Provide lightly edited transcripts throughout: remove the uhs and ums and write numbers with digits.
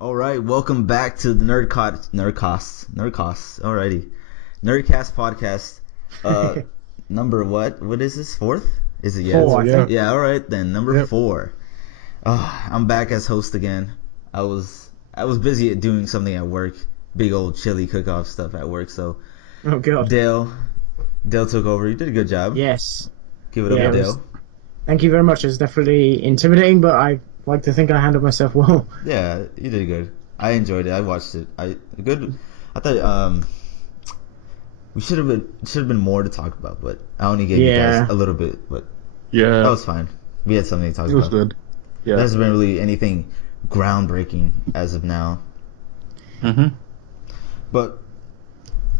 All right, welcome back to the NerdCast. Alrighty, NerdCast Podcast. Number what? What is this? Fourth? Is it? Yeah. Four, I think. Yeah. All right then. Number 4. I'm back as host again. I was busy at doing something at work. Big old chili cook-off stuff at work. So. Oh God. Dale took over. You did a good job. Yes. Give it up to Dale. Thank you very much. It was definitely intimidating, but I like to think I handled myself well. Yeah, you did good. I enjoyed it. I watched it. I thought we should have been more to talk about, but I only gave you guys a little bit. But that was fine. We had something to talk about. It was good. Yeah. There hasn't been really anything groundbreaking as of now. Mhm. But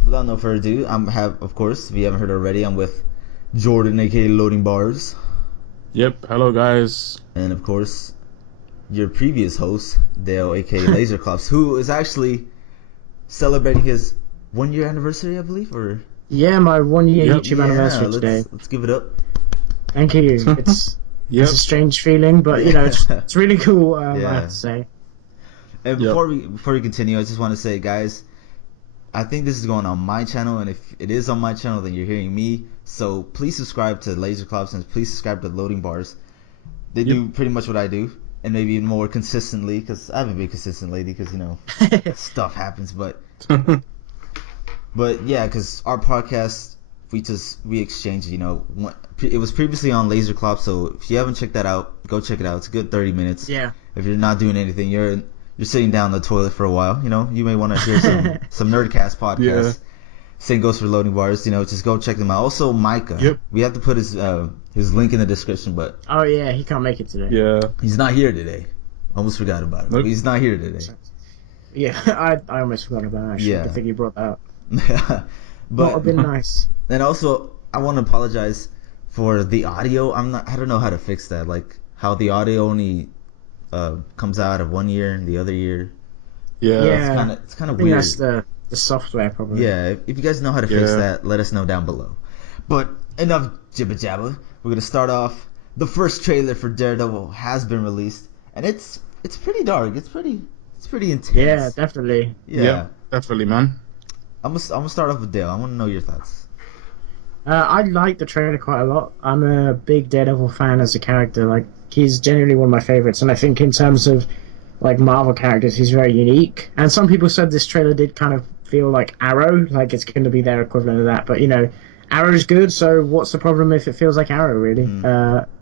without no further ado, of course, if you haven't heard already, I'm with Jordan, aka Loading Bars. Yep. Hello, guys. And of course, your previous host, Dale, aka Laser Clubs, who is actually celebrating his 1-year anniversary, I believe, or my 1-year YouTube anniversary today. Let's give it up. Thank you. It's a strange feeling, but it's really cool. I have to say. And before we continue, I just want to say, guys, I think this is going on my channel, and if it is on my channel, then you're hearing me. So please subscribe to Laser Clubs and please subscribe to Loading Bars. They do pretty much what I do, and maybe even more consistently, because I haven't been consistent lately, because stuff happens. But yeah, because our podcast, we exchanged. It was previously on Laser Club, so if you haven't checked that out, go check it out. It's a good 30 minutes. Yeah. If you're not doing anything, you're sitting down the toilet for a while. You may want to hear some NerdCast Podcast. Yeah. Same goes for Loading Bars. Just go check them out. Also, Micah. Yep. We have to put his link in the description, but oh yeah, he can't make it today. Yeah. He's not here today. Almost forgot about it. Nope. He's not here today. Yeah, I almost forgot about it. Actually, I think you brought that up. But that would have been nice. And also, I want to apologize for the audio. I don't know how to fix that. Like how the audio only comes out of 1 year and the other year. Yeah. It's kind of weird. That's the software probably. Yeah, if you guys know how to fix that, let us know down below. But enough jibber jabber. We're gonna start off. The first trailer for Daredevil has been released, and it's pretty dark. It's pretty intense. Yeah, definitely. Yeah, definitely, man. I'm gonna start off with Dale. I want to know your thoughts. I like the trailer quite a lot. I'm a big Daredevil fan as a character. Like, he's genuinely one of my favorites, and I think in terms of like Marvel characters, he's very unique. And some people said this trailer did kind of feel like Arrow, like it's going to be their equivalent of that. But Arrow's good, so what's the problem if it feels like Arrow, really?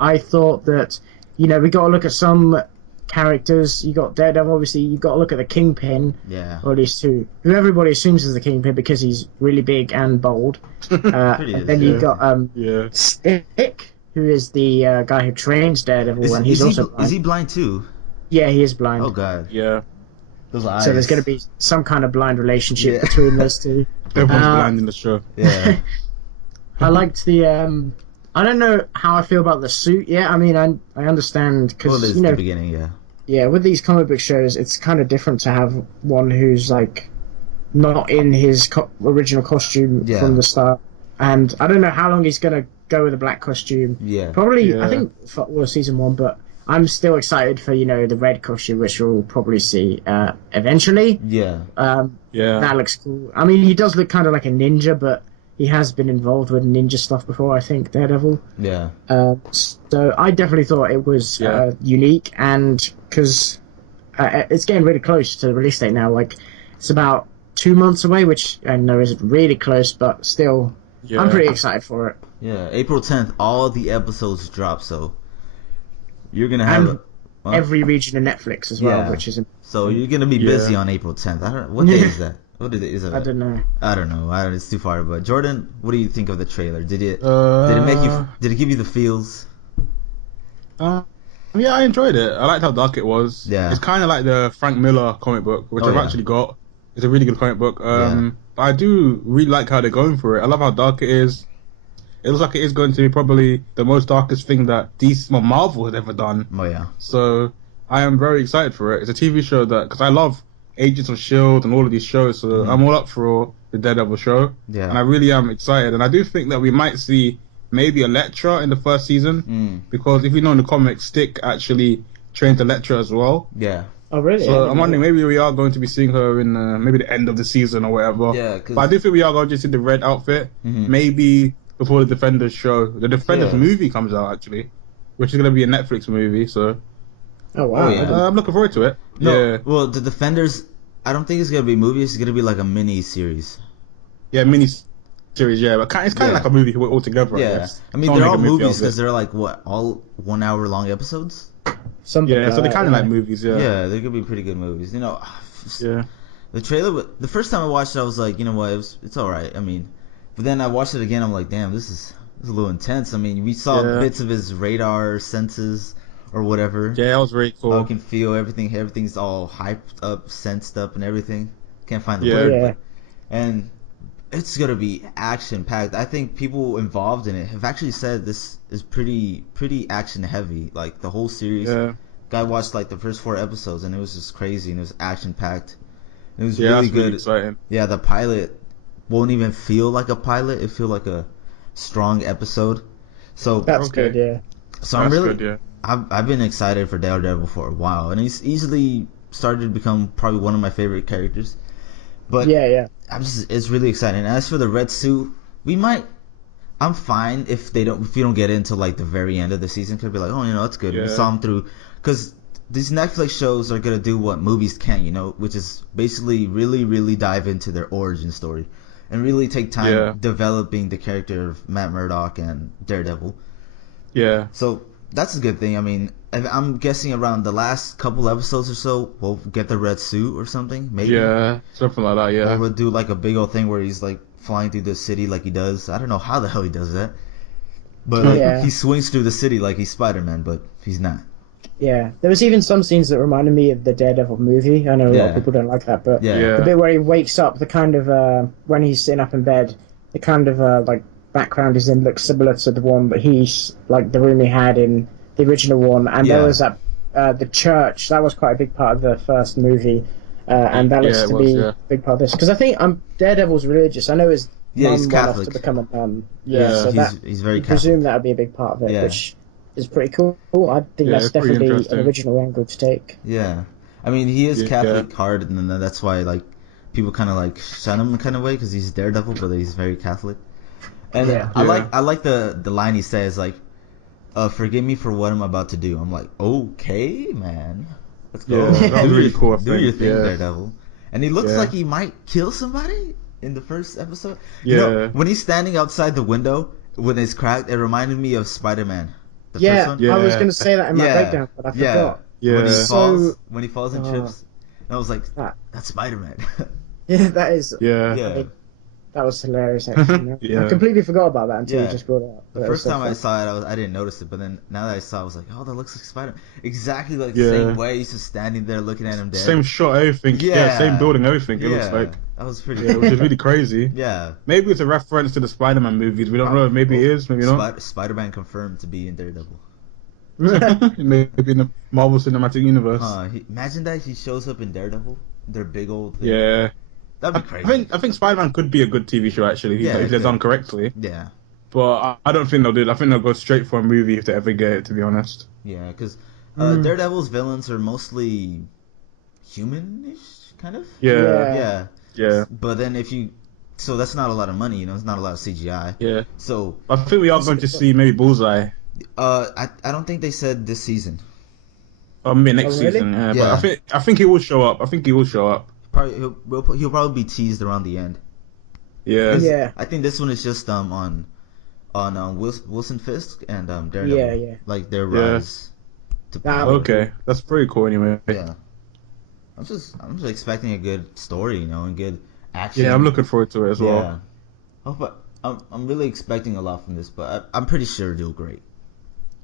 I thought that we got to look at some characters. You got Daredevil, obviously. You got to look at the Kingpin, or at least who everybody assumes is the Kingpin because he's really big and bold. And then you got Stick, who is the guy who trains Daredevil, and he's also blind. Is he blind too? Yeah, he is blind. Oh God. Yeah. Those eyes. So there's going to be some kind of blind relationship between those two. Everyone's blind in the show. Yeah. I liked the. I don't know how I feel about the suit yet. I mean, I understand because the beginning, yeah. Yeah, with these comic book shows, it's kind of different to have one who's like not in his original costume from the start, and I don't know how long he's gonna go with a black costume. Yeah, probably. Yeah. I think for season 1, but I'm still excited for the red costume, which we'll probably see eventually. Yeah. That looks cool. I mean, he does look kind of like a ninja, but he has been involved with ninja stuff before, I think, Daredevil. Yeah. So I definitely thought it was unique, and because it's getting really close to the release date now. Like, it's about 2 months away, which I know isn't really close, but still, I'm pretty excited for it. Yeah, April 10th, all the episodes drop, so you're going to have... every region of Netflix as well, which is... So you're going to be busy on April 10th. What day is that? What is it? I don't know. It's too far. But Jordan, what do you think of the trailer? Did it make you? Did it give you the feels? Yeah, I enjoyed it. I liked how dark it was. Yeah. It's kind of like the Frank Miller comic book, which I've actually got. It's a really good comic book. But I do really like how they're going for it. I love how dark it is. It looks like it is going to be probably the most darkest thing that Marvel has ever done. Oh yeah. So I am very excited for it. It's a TV show because I love Agents of S.H.I.E.L.D. and all of these shows, so I'm all up for the Daredevil show. Yeah. And I really am excited. And I do think that we might see maybe Elektra in the first season, because if you know in the comics, Stick actually trained Elektra as well. Yeah. Oh, really? So I'm wondering, maybe we are going to be seeing her in maybe the end of the season or whatever. Yeah, but I do think we are going to see the red outfit. Maybe before the Defenders show. The Defenders movie comes out, actually, which is going to be a Netflix movie. So, oh wow, I'm looking forward to it. No, well, the Defenders, I don't think it's going to be a movie. It's going to be like a mini series. Yeah, mini series. Yeah, but it's kind of like a movie all together. Yeah, I mean, they're all movies because they're like all 1 hour long episodes. Something yeah, so they're kind of like movies. Yeah, yeah, they're gonna be pretty good movies. You know, yeah. The trailer, the first time I watched it, I was like, you know what, it's all right. I mean, but then I watched it again. I'm like, damn, this is a little intense. I mean, we saw bits of his radar senses or whatever. Yeah, that was very cool. I can feel everything. Everything's all hyped up, sensed up, and everything. Can't find the word. Yeah. But, and it's gonna be action packed. I think people involved in it have actually said this is pretty action heavy. Like the whole series. Yeah. Guy watched like the first 4 episodes and it was just crazy and it was action packed. It was really good. Really exciting. Yeah, the pilot won't even feel like a pilot. It feel like a strong episode. So that's good. Yeah. So I'm really. I've been excited for Daredevil for a while, and he's easily started to become probably one of my favorite characters. But it's really exciting. And as for the red suit, I'm fine if you don't get into like the very end of the season. Could be like, oh, you know, that's good. We saw him through, because these Netflix shows are gonna do what movies can't, you know, which is basically really, really dive into their origin story, and really take time developing the character of Matt Murdock and Daredevil. Yeah. So that's a good thing. I mean, I'm guessing around the last couple episodes or so, we'll get the red suit or something, maybe. Yeah, something like that, yeah. Or we'll do like a big old thing where he's like flying through the city like he does. I don't know how the hell he does that. But like, he swings through the city like he's Spider-Man, but he's not. Yeah, there was even some scenes that reminded me of the Daredevil movie. I know a lot of people don't like that, but the bit where he wakes up, the kind of, when he's sitting up in bed, the kind of, like, background is in looks similar to the one that he's, like, the room he had in the original one. And there was that, the church, that was quite a big part of the first movie. And that looks to be a big part of this. Because I think Daredevil's religious. I know his mum he's went Catholic. off to become a nun. So he's very Catholic. I presume that would be a big part of it, which is pretty cool. I think that's definitely an original angle to take. Yeah. I mean, he is Catholic hard, and that's why, like, people kind of, like, shun him kind of way, because he's Daredevil, but he's very Catholic. And I like the line he says, like, forgive me for what I'm about to do. I'm like, okay, man. Let's go. Yeah, that was really cool. Do your thing, Daredevil. And he looks like he might kill somebody in the first episode. Yeah. You know, when he's standing outside the window, when it's cracked, it reminded me of Spider-Man. I was going to say that in my breakdown, but I forgot. Yeah. When he falls and trips, and I was like, that's Spider-Man. Yeah, that is. Yeah. That was hilarious, actually. I completely forgot about that until you just brought it up. The first time I saw it, I didn't notice it, but then now that I saw it, I was like, oh, that looks like Spider-Man. Exactly like the same way. He's just standing there looking at him dead. Same shot, everything. Yeah, same building, everything. It looks like. That was pretty cool. Which is really crazy. Yeah. Maybe it's a reference to the Spider-Man movies. We don't know. Maybe it is, maybe not. Spider-Man confirmed to be in Daredevil. Maybe in the Marvel Cinematic Universe. Imagine that he shows up in Daredevil. Their big old thing. Yeah. That'd be crazy. I think Spider-Man could be a good TV show, actually, if they're done correctly. Yeah. But I don't think they'll do it. I think they'll go straight for a movie if they ever get it, to be honest. Yeah, because Daredevil's villains are mostly human-ish, kind of? Yeah. But then so that's not a lot of money, you know, it's not a lot of CGI. Yeah. So I think we are going to see maybe Bullseye. I don't think they said this season. Maybe next season, yeah. But I think he will show up. He'll probably be teased around the end. Yeah. I think this one is just on Wilson Fisk and Daredevil. Yeah. Like their rise to power. Okay, that's pretty cool anyway. Yeah. I'm just expecting a good story, you know, and good action. Yeah, I'm looking forward to it as well. I'm really expecting a lot from this, but I'm pretty sure it'll do great.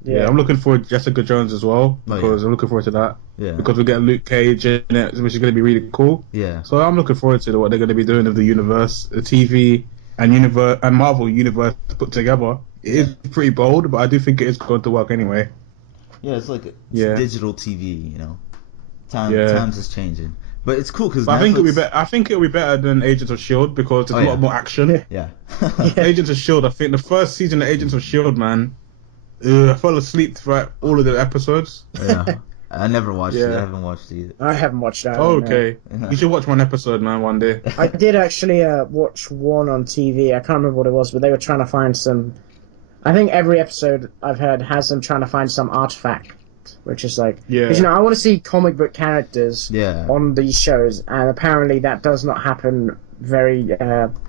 Yeah, I'm looking forward to Jessica Jones as well, because I'm looking forward to that. Yeah. Because we get Luke Cage in it, which is going to be really cool. Yeah. So I'm looking forward to what they're going to be doing with the universe, the TV and Marvel universe put together. It is pretty bold, but I do think it is going to work anyway. Yeah, it's like digital TV, you know. Times is changing. But it's cool because I think it'll be better than Agents of S.H.I.E.L.D. because there's a lot more action. Yeah. Agents of S.H.I.E.L.D. I think the first season of Agents of S.H.I.E.L.D., man, I fell asleep throughout all of the episodes. Yeah. I never watched it. Yeah. I haven't watched it either. I haven't watched that. Oh, one, no. okay. You should watch one episode, man, one day. I did actually watch one on TV. I can't remember what it was, but they were trying to find some. I think every episode I've heard has them trying to find some artifact, which is like, Yeah. because I want to see comic book characters Yeah. on these shows, and apparently that does not happen very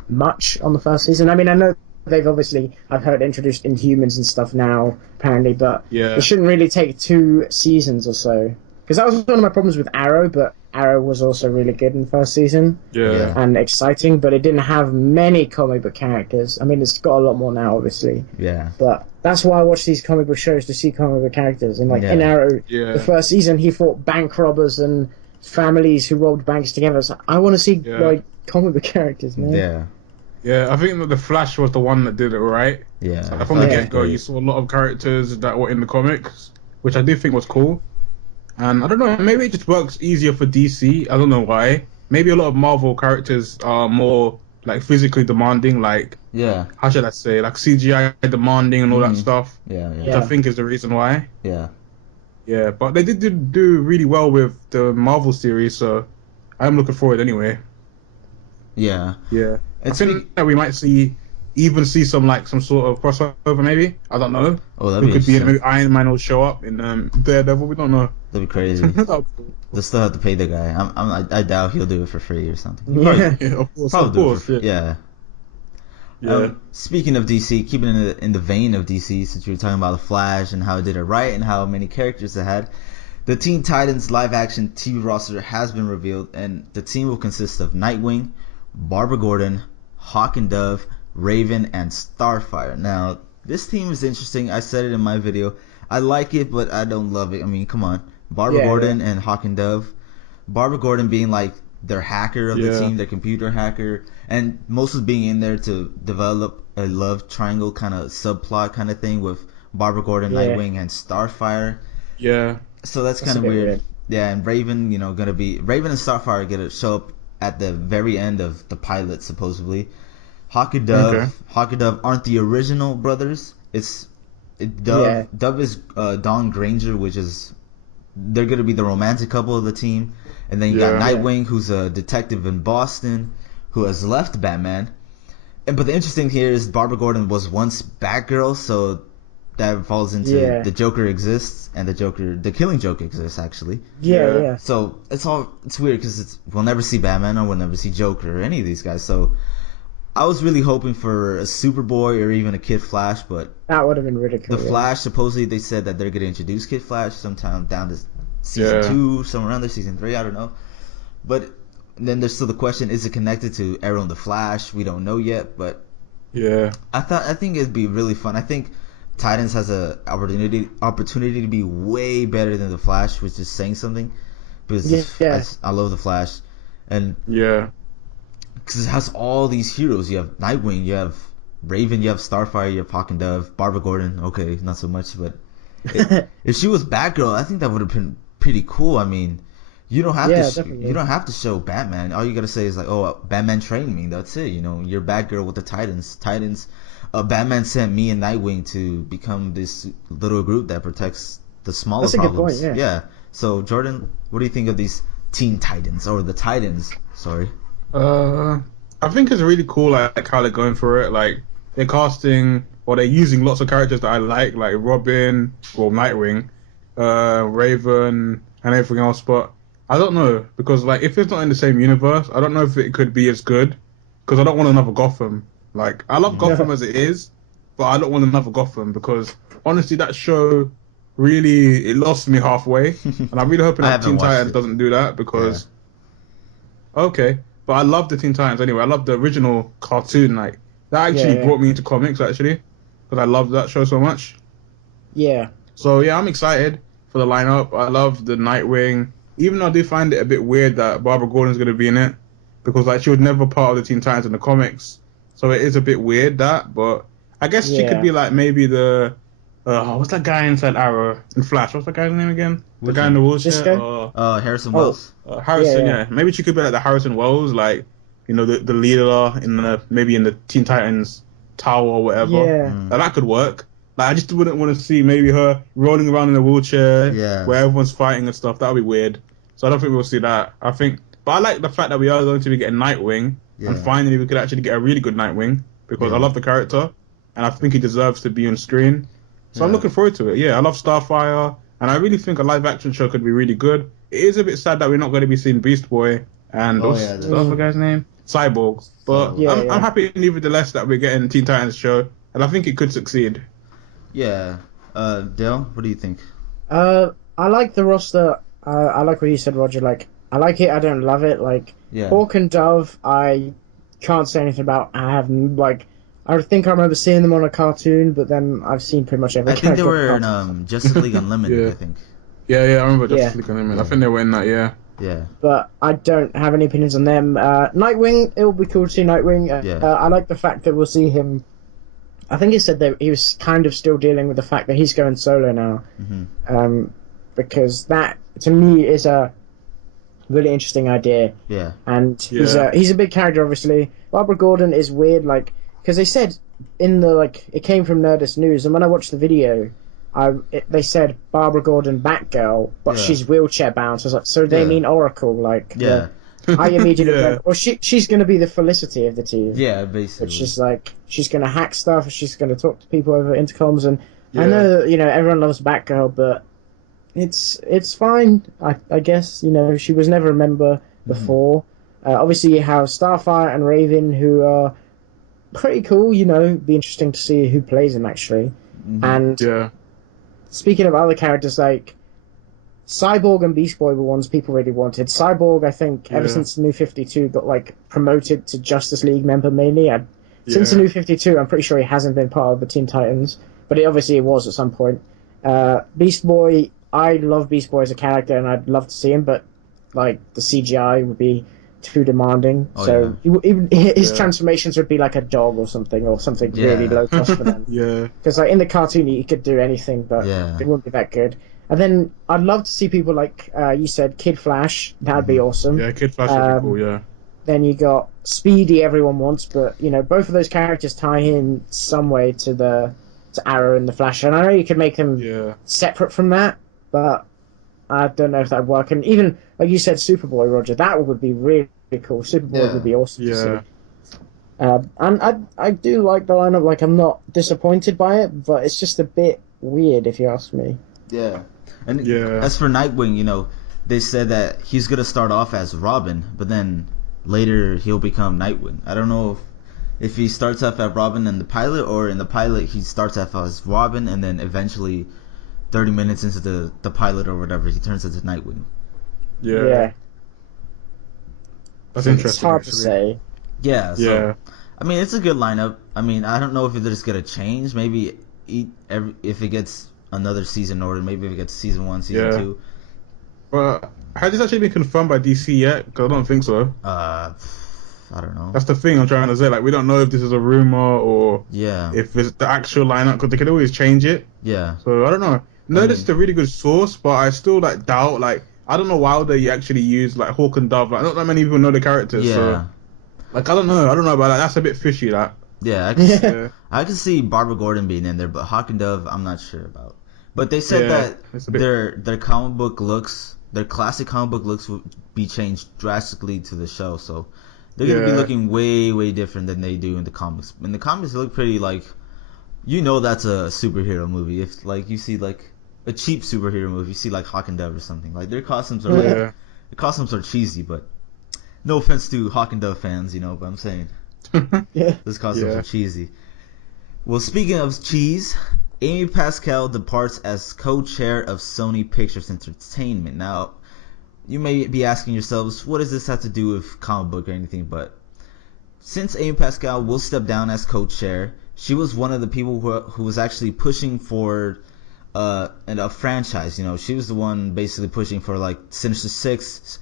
much on the first season. I mean, I know they've obviously, I've heard, introduced Inhumans and stuff now, apparently, but Yeah. it shouldn't really take 2 seasons or so. Because that was one of my problems with Arrow, but Arrow was also really good in the first season. Yeah. And exciting, but it didn't have many comic book characters. I mean, it's got a lot more now, obviously. Yeah. But that's why I watch these comic book shows, to see comic book characters. And like in Arrow, the first season, he fought bank robbers and families who robbed banks together. So I want to see like comic book characters, man. Yeah. Yeah, I think that the Flash was the one that did it right. Yeah. So from the get-go, you saw a lot of characters that were in the comics, which I do think was cool. And I don't know, maybe it just works easier for DC. I don't know why. Maybe a lot of Marvel characters are more like physically demanding, like how should I say, like CGI demanding and all that stuff. Which I think is the reason why. Yeah, but they did do really well with the Marvel series, so I'm looking forward anyway. Yeah. I think that we might see some sort of crossover, maybe. I don't know. Oh, that'd be interesting. Maybe Iron Man will show up in Daredevil. We don't know. That'd be crazy. They'll still have to pay the guy. I doubt he'll do it for free or something. Yeah, of course. Yeah. Speaking of DC, keeping in the vein of DC, since we were talking about the Flash and how it did it right and how many characters it had, the Teen Titans live-action TV roster has been revealed, and the team will consist of Nightwing, Barbara Gordon, Hawk and Dove, Raven, and Starfire. Now, this team is interesting. I said it in my video. I like it, but I don't love it. I mean, come on. Barbara Gordon and Hawk and Dove. Barbara Gordon being like their hacker of the team, their computer hacker, and mostly being in there to develop a love triangle kind of subplot kind of thing with Barbara Gordon, Nightwing, and Starfire. Yeah. So that's kind of weird. Yeah, and Raven, Raven and Starfire are gonna show up at the very end of the pilot, supposedly. Hawk and Dove aren't the original brothers. Dove is Dawn Granger, which is they're gonna be the romantic couple of the team, and then you got Nightwing, who's a detective in Boston, who has left Batman. But the interesting here is Barbara Gordon was once Batgirl, so that falls into the Joker exists, and the Killing Joke exists actually. Yeah. So it's weird because we'll never see Batman or we'll never see Joker or any of these guys. So I was really hoping for a Superboy or even a Kid Flash, but that would have been ridiculous. The Flash, supposedly they said that they're going to introduce Kid Flash sometime down to season 2, somewhere around there, season 3, I don't know. But then there's still the question, is it connected to Arrow and the Flash? We don't know yet, but I think it'd be really fun. I think Titans has a opportunity to be way better than the Flash, which is saying something, because I love the Flash, and because it has all these heroes. You have Nightwing, you have Raven, you have Starfire, you have Hawk and Dove, Barbara Gordon. Okay, not so much, but if she was Batgirl, I think that would have been pretty cool. I mean, you don't have to show Batman. All you gotta say is like, "Oh, Batman trained me." That's it. You're Batgirl with the Titans. Batman sent me and Nightwing to become this little group that protects the smaller problems. Good point, yeah. So, Jordan, what do you think of these Teen Titans or the Titans? Sorry. I think it's really cool, like how they're going for it. Like they're casting or they're using lots of characters that I like Robin, Nightwing, Raven, and everything else. But I don't know, because like if it's not in the same universe, I don't know if it could be as good, because I don't want another Gotham. Like I love Gotham as it is, but I don't want another Gotham, because honestly that show really it lost me halfway, and I'm really hoping that Teen Titans doesn't do that, because but I love the Teen Titans anyway. I love the original cartoon. Like that actually brought me into comics actually, because I love that show so much. Yeah. So yeah, I'm excited for the lineup. I love the Nightwing, even though I do find it a bit weird that Barbara Gordon's going to be in it, because like she was never part of the Teen Titans in the comics, so it is a bit weird that. But I guess she could be like maybe the what's that guy inside Arrow and Flash? What's that guy's name again? The guy in the wheelchair? Harrison Wells. Harrison, yeah. Maybe she could be like the Harrison Wells, like the leader in the maybe in the Teen Titans tower or whatever. Yeah. That could work. Like, I just wouldn't want to see maybe her rolling around in a wheelchair Yeah. where everyone's fighting and stuff. That would be weird. So I don't think we'll see that. But I like the fact that we are going to be getting Nightwing, and finally we could actually get a really good Nightwing, because I love the character, and I think he deserves to be on screen. So I'm looking forward to it. Yeah, I love Starfire, and I really think a live-action show could be really good. It is a bit sad that we're not going to be seeing Beast Boy and what's the other guy's name? Cyborg. But I'm happy nevertheless that we're getting Teen Titans show, and I think it could succeed. Yeah. Dale, what do you think? I like the roster. I like what you said, Roger. Like, I like it. I don't love it. Like, Hawk and Dove, I can't say anything about. I think I remember seeing them on a cartoon, but then I've seen pretty much every. I think they were in Justice League Unlimited. I think. Yeah, I remember Justice League Unlimited. I think they were in that. Yeah. But I don't have any opinions on them. Nightwing, it will be cool to see Nightwing. I like the fact that we'll see him. I think he said that he was kind of still dealing with the fact that he's going solo now. Mm-hmm. Because that, to me, is a really interesting idea. Yeah. And he's a big character, obviously. Barbara Gordon is weird, like, because they said in the, like, it came from Nerdist News, and when I watched the video, they said Barbara Gordon Batgirl, but she's wheelchair bound. So I was like, so they mean Oracle, like. Yeah. I immediately went, well, she's going to be the Felicity of the team. Yeah, basically. Which is like, she's going to hack stuff, she's going to talk to people over intercoms, and I know that, everyone loves Batgirl, but it's fine, I guess. She was never a member before. Obviously, you have Starfire and Raven, who are pretty cool, be interesting to see who plays them, actually. Mm-hmm. And speaking of other characters, like, Cyborg and Beast Boy were ones people really wanted. Cyborg, I think, ever since the New 52 got, like, promoted to Justice League member mainly. Since the New 52, I'm pretty sure he hasn't been part of the Teen Titans, but he was at some point. Beast Boy, I love Beast Boy as a character, and I'd love to see him, but, like, the CGI would be too demanding. His transformations would be like a dog or something really low cost for them. Because like in the cartoon he could do anything, but it wouldn't be that good. And then I'd love to see people like you said, Kid Flash. That'd be awesome. Yeah, Kid Flash would be cool. Yeah. Then you got Speedy. Everyone wants, but both of those characters tie in some way to Arrow and the Flash. And I know you could make them separate from that, but I don't know if that'd work. And even, like you said, Superboy, Roger, that would be really cool. Superboy would be awesome to see. And I do like the lineup. Like, I'm not disappointed by it, but it's just a bit weird, if you ask me. Yeah. And as for Nightwing, they said that he's going to start off as Robin, but then later he'll become Nightwing. I don't know if he starts off as Robin in the pilot, or in the pilot he starts off as Robin, and then eventually 30 minutes into the pilot or whatever, he turns into Nightwing. Yeah. That's interesting. It's hard to say. Yeah. So, I mean, it's a good lineup. I mean, I don't know if they're just gonna change. Maybe if it gets another season order, maybe if it gets season 1, season 2. But has this actually been confirmed by DC yet? Because I don't think so. I don't know. That's the thing I'm trying to say. Like, we don't know if this is a rumor or if it's the actual lineup, because they can always change it. Yeah. So I don't know. This is a really good source, but I still doubt. Like, I don't know why they actually use like Hawk and Dove. Like, not that many people know the characters. Yeah. So, like, I don't know about that. That's a bit fishy. That. Yeah, I can see Barbara Gordon being in there, but Hawk and Dove, I'm not sure about. But they said that their comic book looks, their classic comic book looks would be changed drastically to the show. So they're gonna be looking way, way different than they do in the comics. In the comics, they look pretty like, that's a superhero movie. If like you see like a cheap superhero movie, you see like Hawk and Dove or something. Like, their costumes are the costumes are cheesy, but no offense to Hawk and Dove fans, but I'm saying those costumes are cheesy. Well, speaking of cheese, Amy Pascal departs as co-chair of Sony Pictures Entertainment. Now, you may be asking yourselves, what does this have to do with comic book or anything? But since Amy Pascal will step down as co-chair, she was one of the people who was actually pushing for a franchise. She was the one basically pushing for like Sinister Six,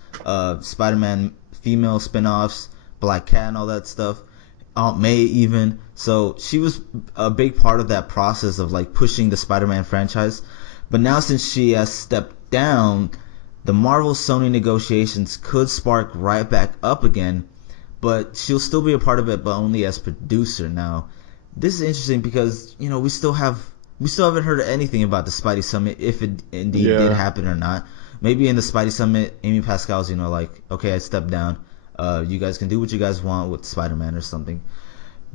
Spider-Man female spin-offs, Black Cat and all that stuff, Aunt May even. So she was a big part of that process of like pushing the Spider-Man franchise. But now, since she has stepped down, the Marvel Sony negotiations could spark right back up again, but she'll still be a part of it, but only as producer. Now, this is interesting because we still have we still haven't heard anything about the Spidey Summit, if it indeed did happen or not. Maybe in the Spidey Summit, Amy Pascal's, like, okay, I stepped down. You guys can do what you guys want with Spider-Man or something.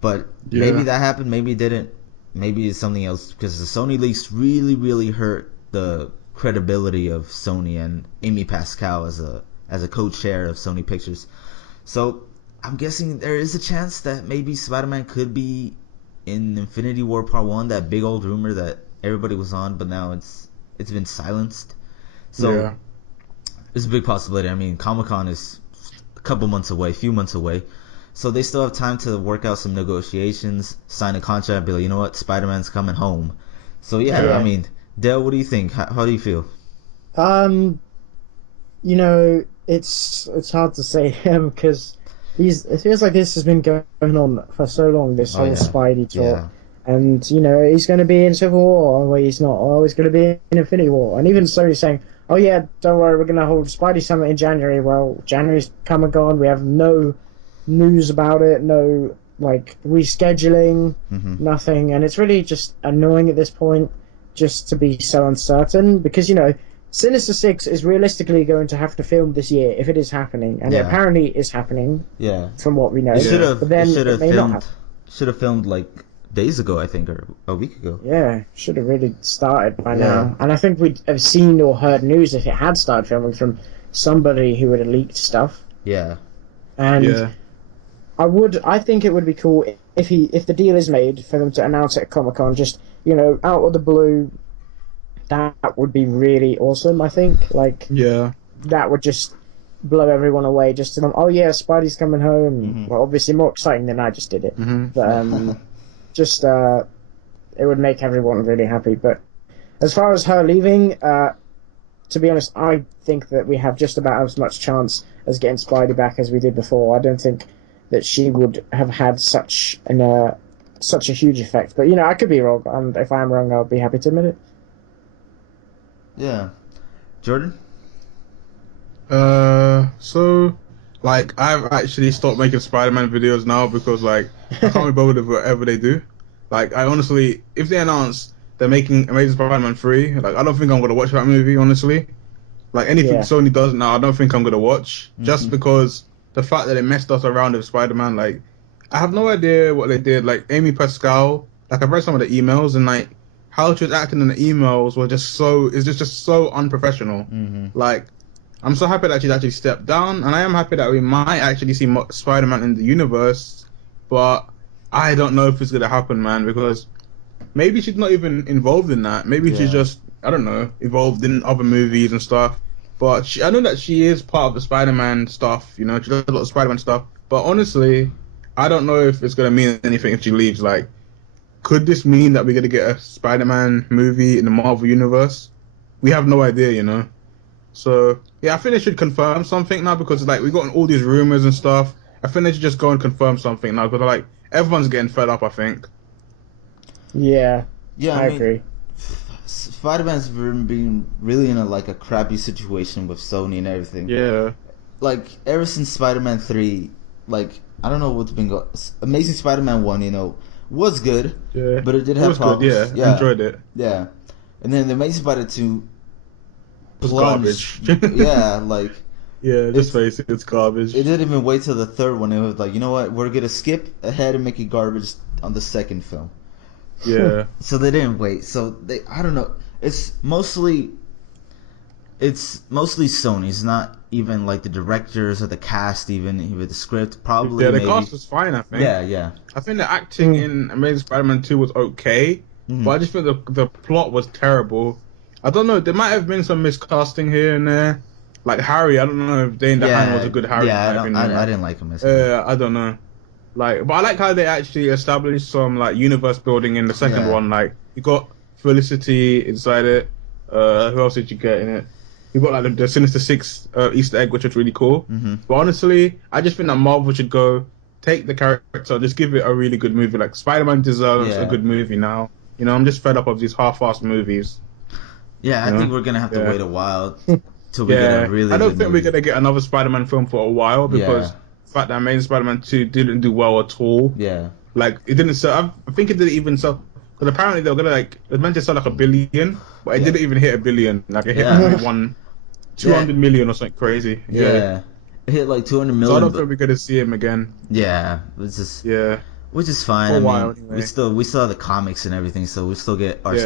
But maybe that happened, maybe it didn't. Maybe it's something else, because the Sony leaks really, really hurt the credibility of Sony and Amy Pascal as a co-chair of Sony Pictures. So I'm guessing there is a chance that maybe Spider-Man could be in Infinity War Part 1, that big old rumor that everybody was on, but now it's been silenced. So it's a big possibility. I mean, Comic-Con is a few months away. So they still have time to work out some negotiations, sign a contract, be like, you know what, Spider-Man's coming home. So I mean, Dale, what do you think? How do you feel? It's hard to say him, because it feels like this has been going on for so long, this whole Spidey talk. And, he's going to be in Civil War, or he's not, or he's going to be in Infinity War. And even Sony saying, oh yeah, don't worry, we're going to hold Spidey Summit in January. Well, January's come and gone, we have no news about it, no rescheduling, nothing, and it's really just annoying at this point just to be so uncertain, because Sinister Six is realistically going to have to film this year if it is happening, and it apparently is happening. From what we know, but then it may not happen. Should have filmed days ago, I think, or a week ago. Yeah, should have really started by now, and I think we'd have seen or heard news if it had started filming from somebody who would have leaked stuff. And I think it would be cool if the deal is made for them to announce it at Comic-Con, just, out of the blue. That would be really awesome, I think. That would just blow everyone away, just to them, oh yeah, Spidey's coming home. Well, obviously more exciting than I just did it. But it would make everyone really happy. But as far as her leaving, to be honest, I think that we have just about as much chance as getting Spidey back as we did before. I don't think that she would have had such a huge effect. But I could be wrong, and if I am wrong, I'll be happy to admit it. Yeah, Jordan. So I've actually stopped making Spider-Man videos now, because I can't be bothered with whatever they do. I honestly, if they announce they're making Amazing Spider-Man 3, I don't think I'm gonna watch that movie, honestly. Anything Sony does now, I don't think I'm gonna watch, just because the fact that they messed us around with Spider-Man. I have no idea what they did. Amy Pascal, I've read some of the emails, and how she was acting in the emails were just so unprofessional. I'm so happy that she's actually stepped down, and I am happy that we might actually see Spider-Man in the universe, but I don't know if it's gonna happen, man, because maybe she's not even involved in that. Maybe she's just, I don't know, involved in other movies and stuff. But I know that she is part of the Spider-Man stuff, she does a lot of Spider-Man stuff. But honestly, I don't know if it's going to mean anything if she leaves. Could this mean that we're going to get a Spider-Man movie in the Marvel Universe? We have no idea, So, I think they should confirm something now, because, we've gotten all these rumors and stuff. I think they should just go and confirm something now, because, everyone's getting fed up, I think. Yeah, I agree. Spider-Man's been really in a crappy situation with Sony and everything. Yeah. Ever since Spider-Man 3, I don't know what's been going. Amazing Spider-Man 1, was good. Yeah. But it did have problems. Good, yeah. Enjoyed it. Yeah. And then the Amazing Spider-Man 2 was garbage. Yeah, yeah, just face it, it's garbage. It didn't even wait till the third one. It was you know what? We're gonna skip ahead and make it garbage on the second film. Yeah. So they didn't wait. So I don't know. It's mostly Sony. It's not even the directors or the cast, even the script. Probably. Yeah, the maybe. cast was fine, I think. Yeah. I think the acting in Amazing Spider-Man 2 was okay, but I just think the plot was terrible. I don't know. There might have been some miscasting here and there. Harry, I don't know if Dane DeHaan was a good Harry. Yeah, I didn't like him. I don't know. But I like how they actually established some universe building in the second one. You got Felicity inside it. Who else did you get in it? You got the Sinister Six Easter egg, which was really cool. But honestly, I just think that Marvel should go take the character, just give it a really good movie. Spider-Man deserves a good movie now. I'm just fed up of these half-assed movies. Yeah, I think we're gonna have to wait a while till we get a really. I don't think movie. we're gonna get another Spider-Man film for a while, because the fact that Amazing Spider-Man 2 didn't do well at all. Yeah. It didn't sell. I think it didn't even sell Because apparently they were gonna it was meant to sell like 1 billion, but it didn't even hit 1 billion. Like it hit maybe 200 million or something crazy. Yeah. It hit like 200 million. So I don't think we're gonna see him again. Yeah, which is fine. For a while, anyway. we still have the comics and everything, so we still get our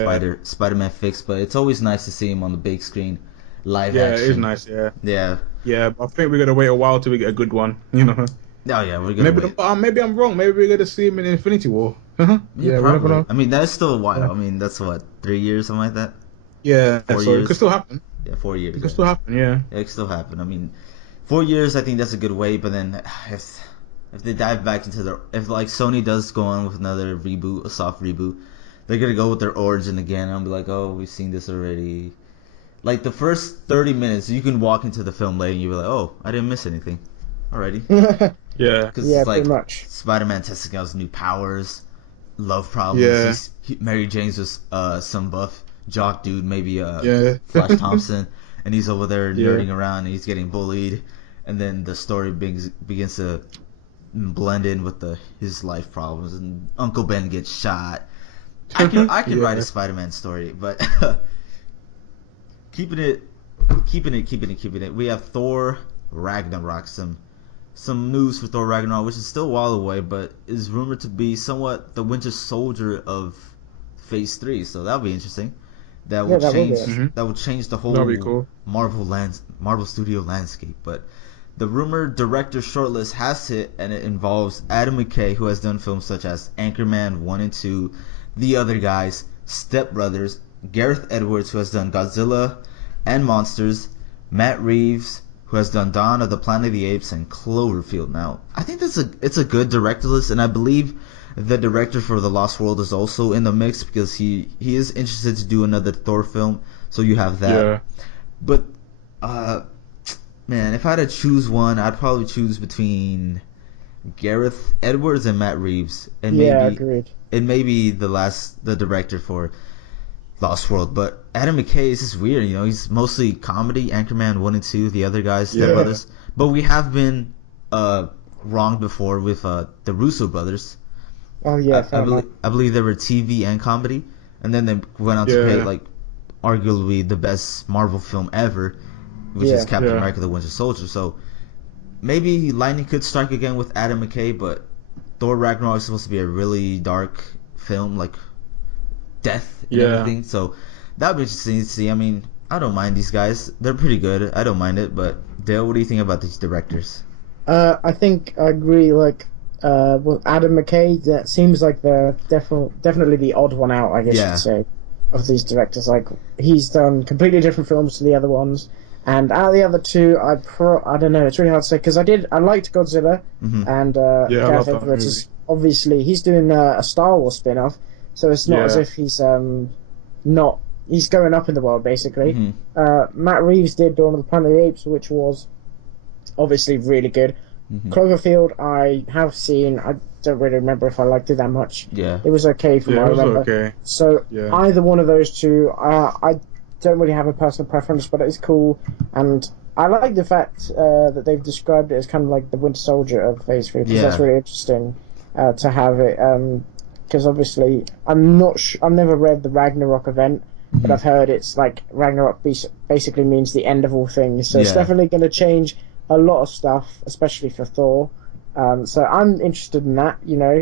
Spider-Man fix. But it's always nice to see him on the big screen, live action. Yeah, it is nice. Yeah. Yeah. I think we're gonna wait a while till we get a good one. You know. Oh yeah, we're gonna wait. Maybe I'm wrong. Maybe we're gonna see him in Infinity War. Yeah, probably. I mean, that's still a while. Yeah. I mean, that's what, 3 years, something like that. Yeah, 4 years. It could still happen. Yeah, 4 years. It could still happen. Yeah. It could still happen. I mean, 4 years, I think that's a good wait. But then, if they dive back into if like Sony does go on with another reboot, a soft reboot, they're gonna go with their origin again. And I'll be like, oh, we've seen this already. Like the first 30 minutes, you can walk into the film late and you'll be like, oh, I didn't miss anything. Alrighty. Yeah. Because it's like Spider-Man testing out his new powers, love problems. Yeah. Mary Jane's was some buff jock dude, maybe Flash Thompson, and he's over there nerding around and he's getting bullied, and then the story begins to blend in with his life problems, and Uncle Ben gets shot. I can write a Spider-Man story, but keeping it. We have Thor Ragnarok, some news for Thor Ragnarok, which is still a while away, but is rumored to be somewhat the Winter Soldier of Phase 3. So that'll be interesting. That will change the whole Marvel Studio landscape. But the rumored director shortlist has hit, and it involves Adam McKay, who has done films such as Anchorman 1 and 2, The Other Guys, Step Brothers, Gareth Edwards, who has done Godzilla and Monsters, Matt Reeves, who has done Dawn of the Planet of the Apes and Cloverfield. Now, I think it's a good director list, and I believe the director for The Lost World is also in the mix because he is interested to do another Thor film, so you have that. Yeah. But, man, if I had to choose one, I'd probably choose between Gareth Edwards and Matt Reeves. And agreed. And maybe the director for Lost World. But Adam McKay is just weird, he's mostly comedy, Anchorman 1 and 2, The Other Guys, Step Brothers. But we have been wronged before with the Russo brothers. Oh yeah, I believe they were TV and comedy, and then they went on to create arguably the best Marvel film ever, which is Captain America: The Winter Soldier. So maybe lightning could strike again with Adam McKay, but Thor Ragnarok is supposed to be a really dark film, like death and everything. So that'd be interesting to see. I mean, I don't mind these guys; they're pretty good. I don't mind it. But Dale, what do you think about these directors? I think I agree. With Adam McKay, that seems like the definitely the odd one out, I guess you'd say, of these directors. Like, he's done completely different films to the other ones, and out of the other two, I don't know, it's really hard to say, because I liked Godzilla, and Gareth Edwards is obviously, he's doing a Star Wars spin-off, so it's not as if he's he's going up in the world, basically. Matt Reeves did Dawn of the Planet of the Apes, which was obviously really good. Cloverfield, I have seen. I don't really remember if I liked it that much. Yeah, it was okay from what I remember. Okay. So either one of those two, I don't really have a personal preference, but it's cool, and I like the fact that they've described it as kind of like the Winter Soldier of Phase 3, because that's really interesting to have it. Because obviously, I've never read the Ragnarok event, but I've heard it's like Ragnarok basically means the end of all things. So it's definitely going to change a lot of stuff, especially for Thor. So I'm interested in that.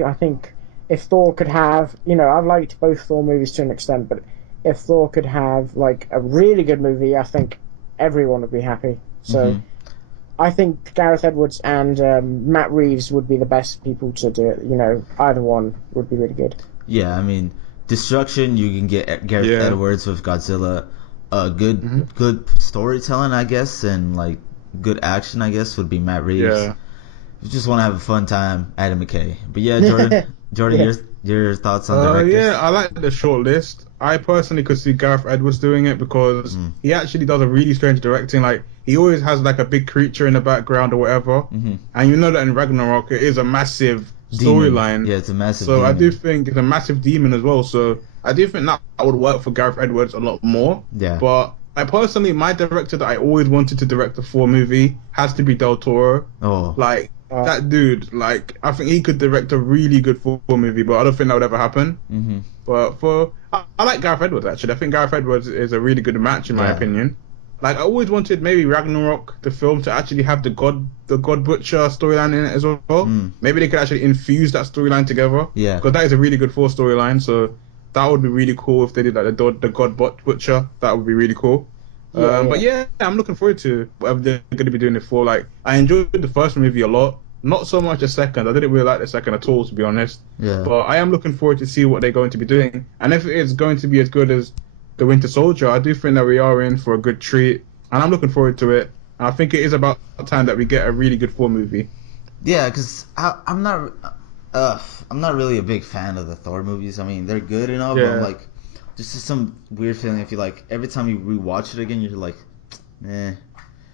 I think if Thor could have, I've liked both Thor movies to an extent, but if Thor could have like a really good movie, I think everyone would be happy. So I think Gareth Edwards and Matt Reeves would be the best people to do it. Either one would be really good. Yeah, I mean, Destruction, you can get Gareth Edwards with Godzilla. Good storytelling, I guess, and like good action, I guess, would be Matt Reeves. Yeah. You just want to have a fun time, Adam McKay. But yeah, Jordan, your thoughts on directors? Yeah, I like the short list. I personally could see Gareth Edwards doing it because he actually does a really strange directing. Like, he always has like a big creature in the background or whatever. And you know that in Ragnarok it is a massive storyline. Yeah, it's a massive demon. I do think it's a massive demon as well. So I do think that would work for Gareth Edwards a lot more. Yeah. But personally, my director that I always wanted to direct a Thor movie has to be Del Toro. Oh. Like, that dude, like, I think he could direct a really good Thor movie, but I don't think that would ever happen. Mm-hmm. But I like Gareth Edwards, actually. I think Gareth Edwards is a really good match, in my opinion. Like, I always wanted maybe Ragnarok, the film, to actually have the God Butcher storyline in it as well. Maybe they could actually infuse that storyline together. Yeah. Because that is a really good Thor storyline, so that would be really cool if they did, like, the God Butcher. That would be really cool. But yeah, I'm looking forward to whatever they're going to be doing it for. Like, I enjoyed the first movie a lot. Not so much the second. I didn't really like the second at all, to be honest. Yeah. But I am looking forward to see what they're going to be doing. And if it is going to be as good as The Winter Soldier, I do think that we are in for a good treat. And I'm looking forward to it. And I think it is about time that we get a really good Thor movie. Yeah, because I'm not really a big fan of the Thor movies. I mean, they're good and all, but I'm like, just some weird feeling. If you like, every time you rewatch it again, you're like, eh.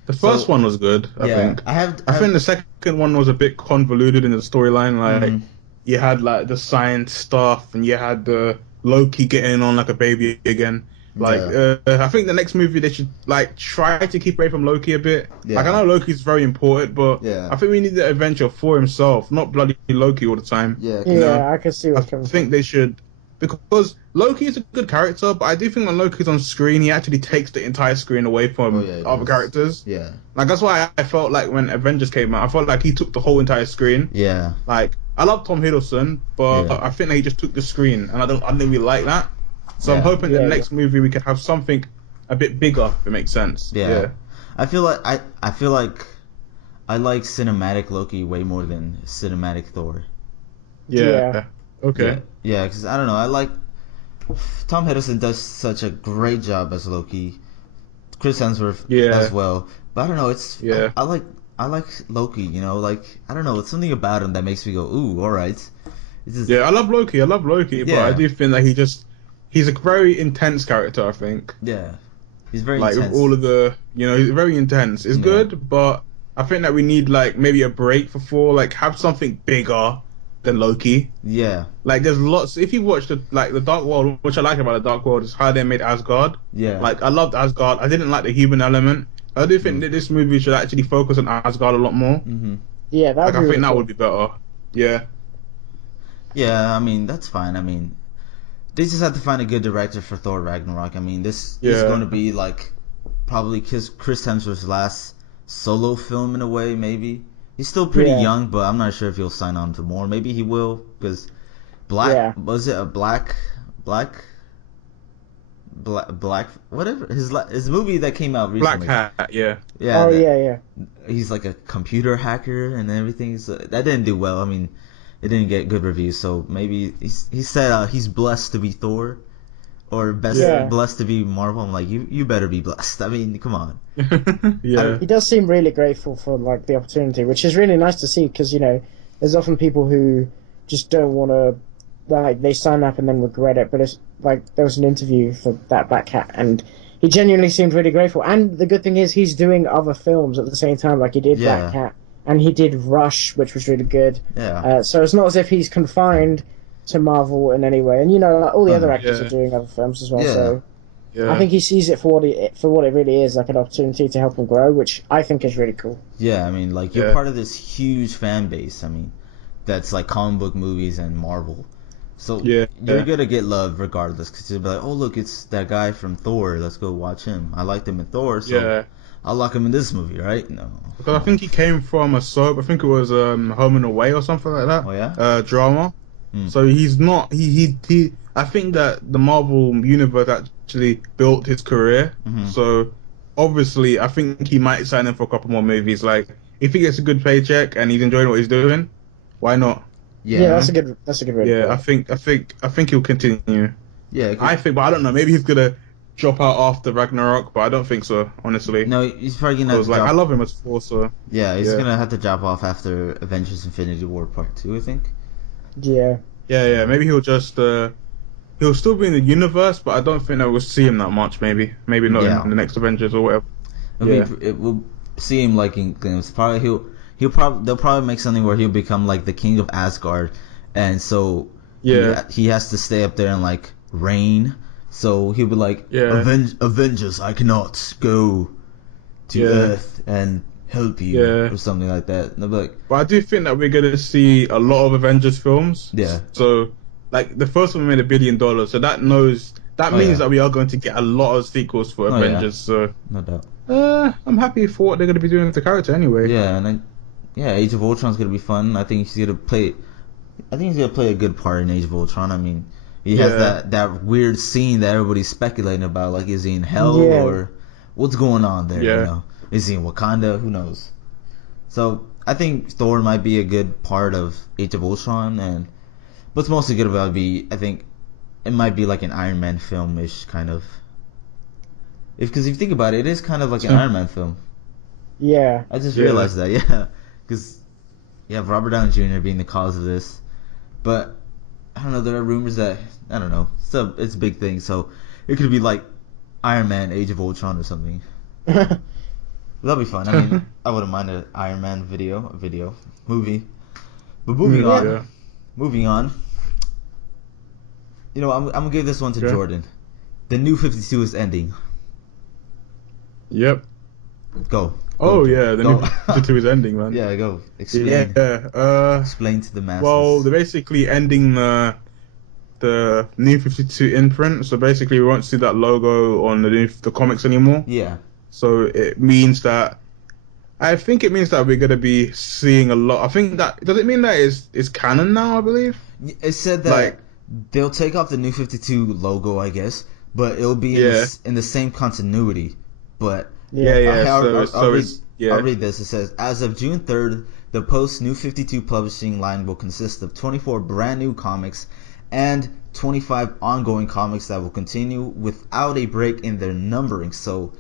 The first one was good, I think. I think the second one was a bit convoluted in the storyline. Like, you had like the science stuff, and you had the Loki getting on like a baby again. Like, I think the next movie they should like try to keep away from Loki a bit. Yeah. Like, I know Loki's very important, but I think we need the adventure for himself, not bloody Loki all the time. Yeah, I can see what's coming. I think they should. Because Loki is a good character, but I do think when Loki's on screen, he actually takes the entire screen away from other characters. Yeah. Like, that's why I felt like when Avengers came out, I felt like he took the whole entire screen. Yeah. Like, I love Tom Hiddleston, but I think that he just took the screen, and I didn't really like that. So I'm hoping the next movie we can have something a bit bigger, if it makes sense. Yeah. I feel like I like cinematic Loki way more than cinematic Thor. Yeah. Okay. Yeah, because I don't know. I like Tom Hiddleston does such a great job as Loki. Chris Hemsworth as well. But I don't know. It's I like Loki. You know, like I don't know. It's something about him that makes me go, ooh, all right. I love Loki. But I do think that he's a very intense character. I think. Yeah, he's very like intense. With all of the he's very intense. It's good, but I think that we need like maybe a break for Thor. Like have something bigger than Loki. Yeah. Like there's lots. If you watch the Dark World, which I like about the Dark World is how they made Asgard. Yeah. Like I loved Asgard. I didn't like the human element. I do think that this movie should actually focus on Asgard a lot more. Mm-hmm. Yeah, that. Like I think that would be better. Yeah. Yeah, I mean that's fine. I mean, they just have to find a good director for Thor Ragnarok. I mean, this is going to be like probably Chris Hemsworth's last solo film in a way, maybe. He's still pretty young, but I'm not sure if he'll sign on to more. Maybe he will, because was it a black whatever his movie that came out recently. Black Hat, yeah. Yeah. He's like a computer hacker and everything. So that didn't do well. I mean, it didn't get good reviews. So maybe he said he's blessed to be Thor. Or blessed to be Marvel. I'm like, you better be blessed. I mean, come on. He does seem really grateful for like the opportunity, which is really nice to see because there's often people who just don't want to, like, they sign up and then regret it. But it's like there was an interview for that Black Cat, and he genuinely seemed really grateful. And the good thing is he's doing other films at the same time, like he did Black Cat and he did Rush, which was really good. Yeah. So it's not as if he's confined to Marvel in any way, and like all the other actors are doing other films as well. So I think he sees it for what it really is, like an opportunity to help him grow, which I think is really cool. Yeah, I mean, like you're part of this huge fan base. I mean, that's like comic book movies and Marvel. So you're gonna get love regardless, because you'll be like, oh look, it's that guy from Thor. Let's go watch him. I liked him in Thor, so I'll lock him in this movie, right? No, because I think he came from a soap. I think it was Home and Away or something like that. Oh yeah, drama. So he's not he I think that the Marvel universe actually built his career. Mm-hmm. So obviously I think he might sign in for a couple more movies. Like if he gets a good paycheck and he's enjoying what he's doing, why not? Yeah, that's a good rating. Yeah, I think he'll continue. Yeah, I think, but I don't know. Maybe he's gonna drop out after Ragnarok, but I don't think so. Honestly, no, he's probably gonna. Like I love him as Thor, so yeah, he's gonna have to drop off after Avengers: Infinity War Part 2, I think. Yeah. Maybe he'll just he'll still be in the universe, but I don't think that we'll see him that much. Maybe not in the next Avengers or whatever. We'll see him like in things. Probably they'll probably make something where he'll become like the king of Asgard, and so he has to stay up there and like reign. So he'll be like, Avengers, I cannot go to Earth and help you or something like that. And they'll be like, but I do think that we're gonna see a lot of Avengers films. Yeah. So like the first one made $1 billion, so that means that we are going to get a lot of sequels for Avengers. So no doubt. I'm happy for what they're gonna be doing with the character anyway. Yeah, and Age of Ultron's gonna be fun. I think he's gonna play a good part in Age of Ultron. I mean, he has that weird scene that everybody's speculating about. Like, is he in hell or what's going on there? Yeah. You know, is he in Wakanda? Who knows? So I think Thor might be a good part of Age of Ultron, and what's mostly good about it I think it might be like an Iron Man film-ish kind of. Because if you think about it, it is kind of like an Iron Man film. Yeah. I just realized that, yeah. Because you have Robert Downey Jr. being the cause of this. But, I don't know, there are rumors that, I don't know, it's a big thing. So, it could be like Iron Man, Age of Ultron or something. That'll be fun. I mean, I wouldn't mind an Iron Man movie. But moving on. You know, I'm going to give this one to Jordan. The New 52 is ending. Yep. Go. The New 52 is ending, man. Yeah, go. Explain. Explain to the masses. Well, they're basically ending the New 52 imprint. So basically, we won't see that logo on the comics anymore. Yeah. So it means that. I think it means that we're gonna be seeing a lot. I think that does it mean that it's canon now? I believe it said that they'll take off the New 52 logo, I guess, but it'll be in the same continuity. But I'll read this. It says, as of June 3rd, the Post New 52 publishing line will consist of 24 brand new comics and 25 ongoing comics that will continue without a break in their numbering. So,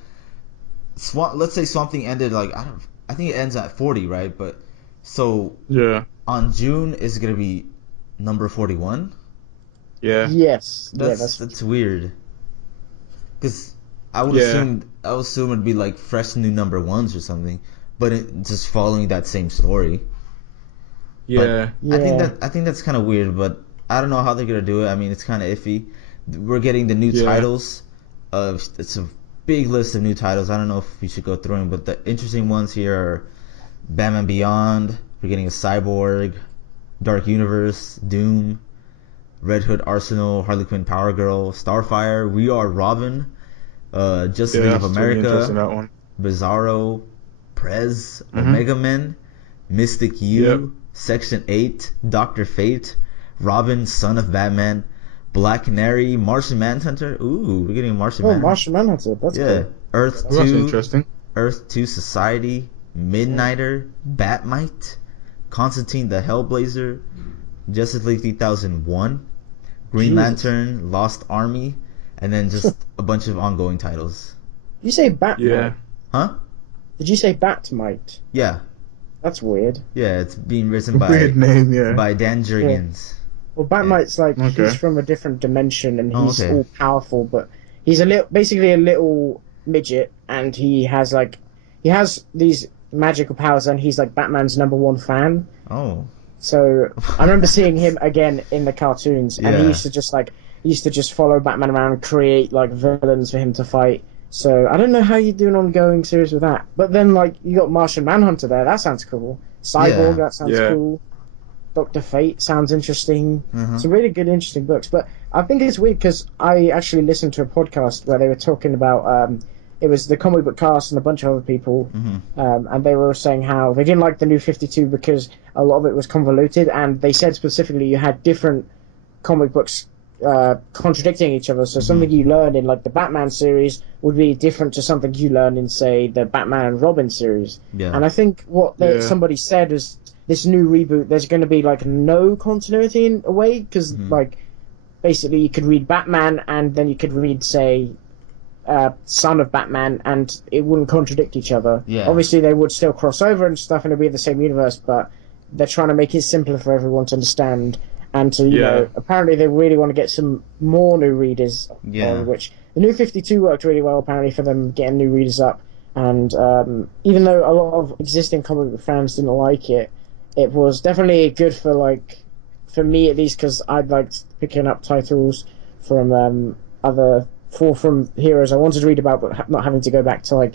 let's say Swamp Thing ended I think it ends at 40, right? But so on June is gonna be number 41. Yeah. Yes. That's weird. Because I would assume it'd be like fresh new number ones or something, but just following that same story. Yeah. I think that's kind of weird, but I don't know how they're gonna do it. I mean, it's kind of iffy. We're getting the new titles. It's a big list of new titles. I don't know if we should go through them, but the interesting ones here are Batman Beyond. We're getting a Cyborg, Dark Universe, Doom, Red Hood Arsenal, Harley Quinn, Power Girl, Starfire, We Are Robin, Justice League of America, Bizarro, Prez, Omega Men, Mystic U, Section 8, Dr. Fate, Robin, Son of Batman, Black Canary, Martian Manhunter. Ooh, we're getting a Martian Manhunter. Martian Manhunter. That's good. Earth 2. That's interesting. Earth 2 Society, Midnighter, Batmite, Constantine the Hellblazer, Justice League 3001, Green Lantern, Lost Army, and then just a bunch of ongoing titles. Did you say Batmite? Yeah. Huh? Did you say Batmite? Yeah. That's weird. Yeah, it's being written by weird name, by Dan Jurgens. Yeah. Well, Batmite's he's from a different dimension and he's all powerful, but he's basically a little midget, and he has these magical powers, and he's like Batman's #1 fan. Oh. So I remember seeing him again in the cartoons, and he used to just follow Batman around and create like villains for him to fight. So I don't know how you do an ongoing series with that. But then you got Martian Manhunter there. That sounds cool. Cyborg, that sounds cool. Dr. Fate sounds interesting. Some really good, interesting books. But I think it's weird because I actually listened to a podcast where they were talking about it was the Comic Book Cast and a bunch of other people, and they were saying how they didn't like the New 52 because a lot of it was convoluted, and they said specifically you had different comic books contradicting each other. So something you learn in like the Batman series would be different to something you learn in, say, the Batman and Robin series. Yeah. And I think what somebody said was this new reboot, there's going to be like no continuity in a way, because like basically you could read Batman and then you could read, say, Son of Batman, and it wouldn't contradict each other. Yeah. Obviously they would still cross over and stuff and it'd be in the same universe, but they're trying to make it simpler for everyone to understand. And to, you know, apparently they really want to get some more new readers on, which the New 52 worked really well, apparently, for them getting new readers up. And even though a lot of existing comic book fans didn't like it, it was definitely good for, like, for me at least, because I'd liked picking up titles from from heroes I wanted to read about, but not having to go back to, like,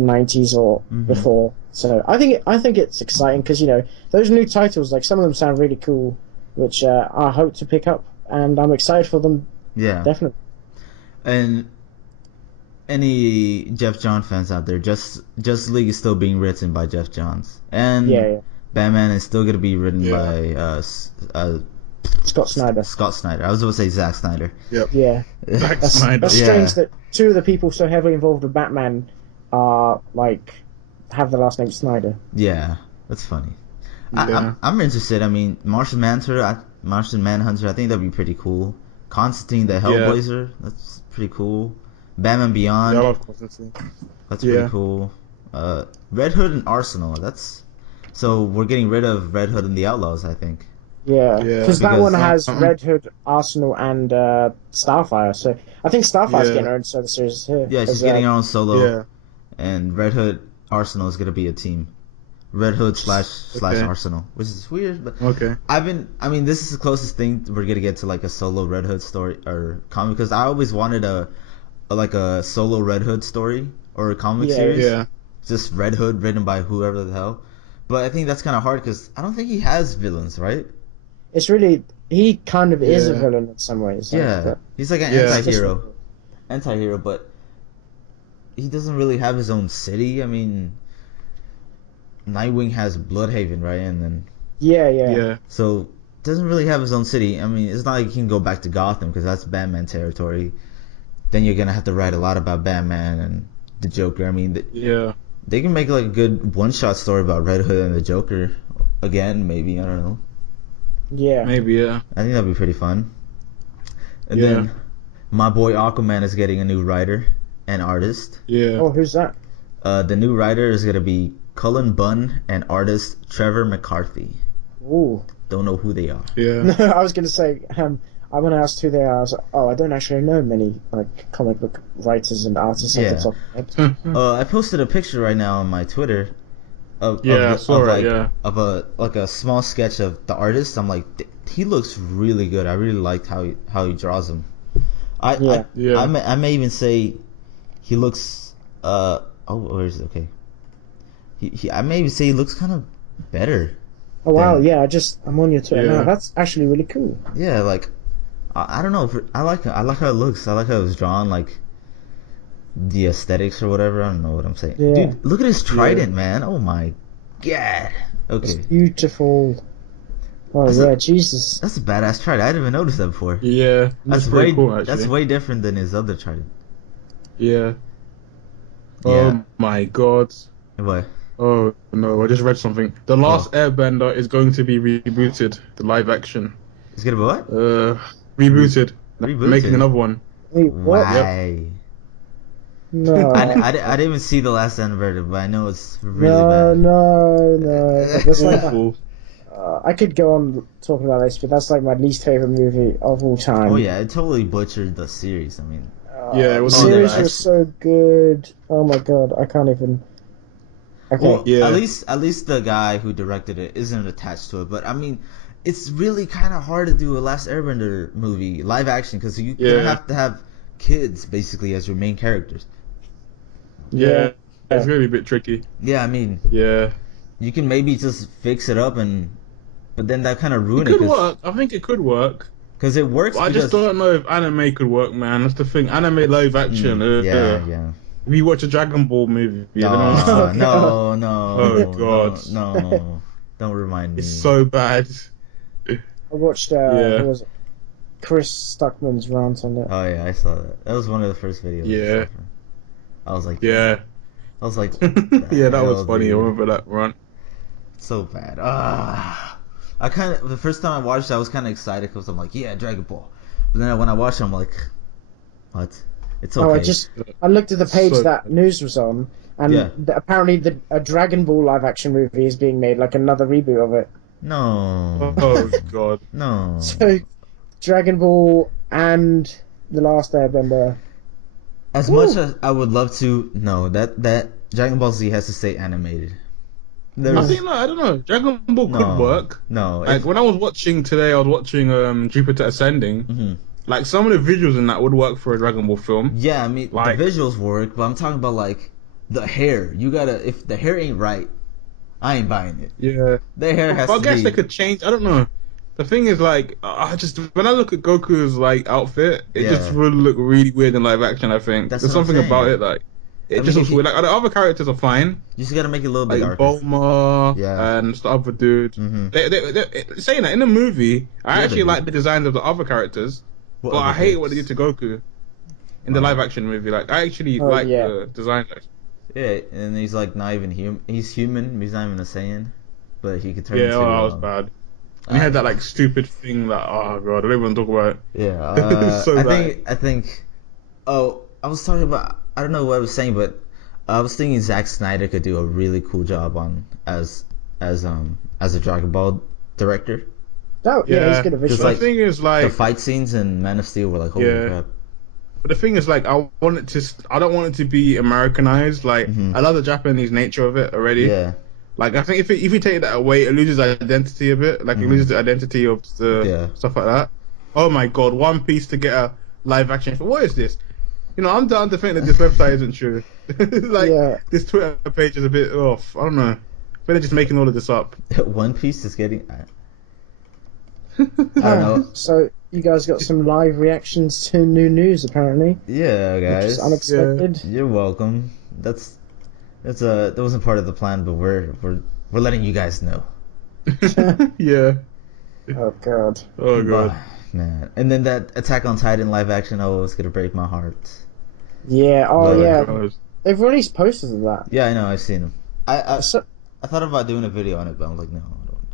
the 90s or before. So I think it's exciting because those new titles, like some of them sound really cool, which I hope to pick up, and I'm excited for them. Yeah, definitely. And any Jeff Johns fans out there, Justice League is still being written by Jeff Johns, and Batman is still gonna be written by Scott Snyder. Scott Snyder. I was going to say Zack Snyder. Yep. Yeah. Zack Snyder. That's strange that two of the people so heavily involved with Batman are have the last name Snyder. Yeah, that's funny. Yeah. I'm interested. I mean, Martian Manhunter. I think that'd be pretty cool. Constantine the Hellblazer. That's pretty cool. Batman Beyond. Yeah, I love Constantine. That's pretty cool. Red Hood and Arsenal. So we're getting rid of Red Hood and the Outlaws, I think. Yeah, because that one has Red Hood, Arsenal, and Starfire. So I think Starfire's getting her own solo series here. Yeah, she's getting her own solo. Yeah. And Red Hood, Arsenal is gonna be a team. Red Hood slash Arsenal, which is weird, but this is the closest thing we're gonna get to like a solo Red Hood story or comic, because I always wanted a solo Red Hood story or a comic series. Yeah. Just Red Hood written by whoever the hell. But I think that's kind of hard because I don't think he has villains, right? It's really, he kind of is a villain in some ways. He's like an anti-hero, but he doesn't really have his own city. I mean, Nightwing has Bloodhaven, right? And then so doesn't really have his own city. I mean, it's not like he can go back to Gotham because that's Batman territory. Then you're gonna have to write a lot about Batman and the Joker. I mean, they can make like a good one-shot story about Red Hood and the Joker again, maybe. I don't know. Yeah. Maybe, I think that'd be pretty fun. And then my boy Aquaman is getting a new writer and artist. Yeah. Oh, who's that? The new writer is gonna be Cullen Bunn and artist Trevor McCarthy. Ooh. Don't know who they are. Yeah. No, I was gonna say, I'm gonna ask who they are. I was like, I don't actually know many comic book writers and artists at the top of the head. I posted a picture right now on my Twitter of a small sketch of the artist. I'm like, he looks really good. I really liked how he draws him. I may even say he looks where is it? Okay. I may even say he looks kind of better. Oh wow, I'm on your Twitter now. That's actually really cool. Yeah, like I don't know, I like how it looks. I like how it was drawn, like the aesthetics or whatever. I don't know what I'm saying. Yeah. Dude, look at his trident, man. Oh my god. Okay. It's beautiful. Oh Jesus. That's a badass trident. I didn't even notice that before. Yeah. That's way cool, actually. That's way different than his other trident. Yeah. Oh my god. What? Oh no, I just read something. The Last Airbender is going to be rebooted, the live action. It's gonna be what? Rebooted. Making another one. Wait, what? Why? Yep. No. I didn't even see The Last Airbender, but I know it's really bad. No. That's awful. I could go on talking about this, but that's like my least favorite movie of all time. Oh yeah, it totally butchered the series. I mean, the series was so good. Oh my god, I can't even. Okay. Well, at least the guy who directed it isn't attached to it. But I mean, it's really kind of hard to do a Last Airbender movie live action because you have to have kids basically as your main characters. Yeah, it's really a bit tricky. Yeah, I mean, you can maybe just fix it up but then that kind of ruin it. It could work. I think it could work. Because it works. I just don't know if anime could work, man. That's the thing. Anime live action. Yeah. We watch a Dragon Ball movie. No. Oh god. No. Don't remind me. It's so bad. I watched what was it? Chris Stuckman's rant on it. Oh yeah, I saw that. That was one of the first videos. Yeah. I was like, yeah, that was funny. I remember that rant. So bad. The first time I watched it, I was kind of excited because I'm like, yeah, Dragon Ball. But then when I watched it, I'm like, what? It's okay. I looked at the page that news was on, and apparently a Dragon Ball live action movie is being made, like another reboot of it. No. Oh god. No. So, Dragon Ball and The Last Airbender. As much as I would love to, no, that Dragon Ball Z has to stay animated. I don't know. Dragon Ball could work. No. Like when I was watching today, I was watching Jupiter Ascending. Mm-hmm. Like some of the visuals in that would work for a Dragon Ball film. Yeah, I mean the visuals work, but I'm talking about like the hair. You gotta, if the hair ain't right, I ain't buying it. Yeah. The hair has Well, to I guess be. they could change. I don't know. The thing is, like, I just when I look at Goku's like outfit, it just Yeah. would look really weird in live action. I think That's there's what I'm something about saying. it, like it I just mean, looks weird. Like the other characters are fine, You just gotta make it a little bit like darker. Bulma Yeah. and the other dude. Mhm. Saying that in the movie, I Yeah, actually they do. like the designs of the other characters, What but other I hate what they characters? did to Goku in the live action movie. Like I actually Oh, like yeah. the design. Yeah, and he's like not even human. He's human. He's not even a Saiyan, but he could turn Yeah, into. that was bad. And he had that like stupid thing that oh god, I don't even talk about it. Yeah, It's so I bad. think. Oh, I was talking about. I don't know what I was saying, but I was thinking Zack Snyder could do a really cool job on as a Dragon Ball director. Yeah, he's good at Because visual. the thing is like The fight scenes in Man of Steel were like holy Yeah. crap. But the thing is, like, I don't want it to be Americanized. Like, Mhm. I love the Japanese nature of it already. Yeah, Like, I think if you take that away, it loses identity a bit. Like, it loses the identity of the stuff like that. Oh my god, One Piece to get a live action. What is this? You know, I'm down to think that this website isn't true. Like, this Twitter page is a bit off. I don't know. I think they're just making all of this up. One Piece is getting. I don't know. So you guys got some live reactions to new news apparently, Yeah, which guys. is unexpected. You're welcome. That wasn't part of the plan, but we're letting you guys know. Yeah. Oh god. Oh god. Man. And then that Attack on Titan live action, oh, it's gonna break my heart. Yeah. Oh But- yeah. God. They've released posters of that. Yeah, I know, I've seen them. I So, thought about doing a video on it, but I'm like, no, I don't.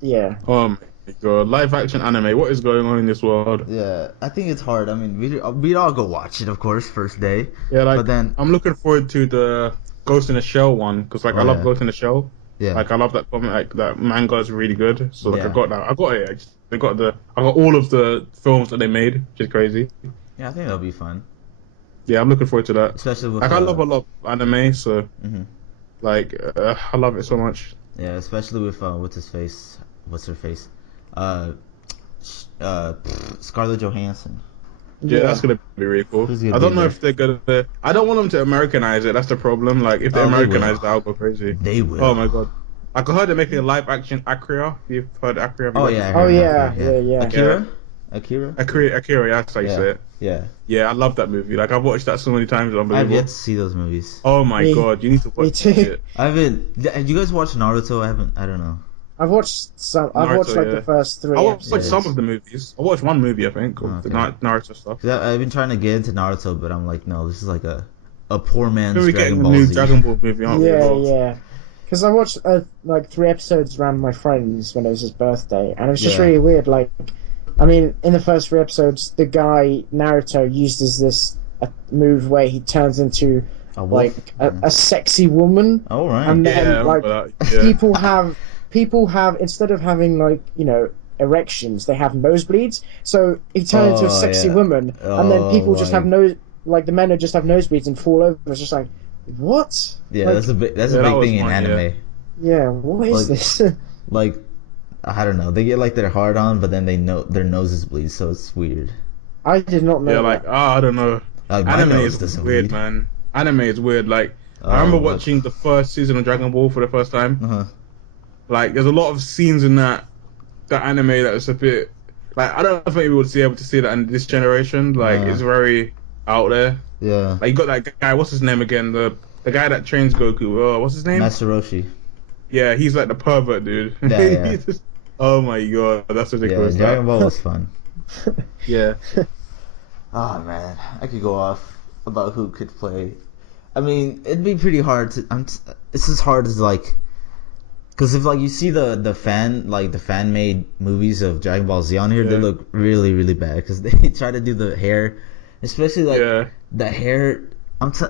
yeah. Oh my god. Live action anime. What is going on in this world? Yeah, I think it's hard. I mean, we'd all go watch it, of course, first day. Yeah, like, But then, I'm looking forward to the Ghost in the Shell one because, like, Oh, I love yeah. Ghost in the Shell. yeah, Like, I love that comic. Like, that manga is really good. So, like, Yeah. I got that. I got it. I got all of the films that they made, which is crazy. yeah, I think that'll be fun, Yeah, I'm looking forward to that. especially with. Like, I love a lot of anime, so Mhm. like, I love it so much. Yeah, especially with what's his face? What's her face? Scarlett Johansson. Yeah, that's gonna be really cool. Who's gonna I don't be know there? if they're gonna. I don't want them to Americanize it. That's the problem. Like, if they Oh, they Americanize will. it, I'll go crazy. They will. Oh my god. Like, I heard they're making a live action Akira. You've heard Akira? Have you Oh heard yeah. I of Oh, heard yeah, about that, yeah. Akira. Akira. it? Akira, yeah, that's how you say it. Yeah. Yeah, I love that movie. Like, I've watched that so many times. It's I've unbelievable. yet to see those movies. Oh my Me- god, you need to me watch too. it. I haven't. Did you guys watch Naruto? I haven't. I don't know. I've watched some. I've Naruto, watched like yeah. the first 3 I watched episodes. some of the movies. I watched one movie, I think, of the Okay. Naruto stuff. 'Cause I've been trying to get into Naruto, but I'm like, no, this is like a poor man's Then we're Dragon getting a Ball new Z. Dragon Ball movie, aren't we? as Yeah, well? yeah. Because I watched like 3 episodes around my friend's when it was his birthday, and it was just Yeah. really weird. Like, I mean, in the first 3 episodes, the guy Naruto uses this move where he turns into A wolf? like a sexy woman, Oh right. and Yeah, I then like remember that. Yeah. people have instead of having like erections, they have nosebleeds. So he turns into a Oh, sexy yeah. woman, and then people just like- have the men would just have nosebleeds and fall over. It's just like, what? Yeah, Like, that's a Yeah, big that was thing in one, anime. yeah. yeah. What is Like- this? Like, I don't know. They get like their hard on, but then they know their noses bleed, so it's weird. I did not know. Yeah, like, that. I don't know. Like my Anime nose is doesn't weird, bleed. man. Anime is weird. Like, Oh, I remember but- watching the first season of Dragon Ball for the first time. Uh-huh. Like, there's a lot of scenes in that anime that is a bit like I don't think we would be able to see that in this generation. Like, Yeah. it's very out there. Yeah. Like, you got that guy. What's his name again? The guy that trains Goku. Oh, what's his name? Master Roshi. Yeah, he's like the pervert dude. Yeah, yeah. He's just- oh my god, that's Yeah, ridiculous. Dragon Ball was fun. Yeah. Oh man, I could go off about who could play. I mean, it'd be pretty hard to. It's just hard to like, because if like you see the fan made movies of Dragon Ball Z on here, they Yeah. look really bad because they try to do the hair, especially like Yeah. the hair.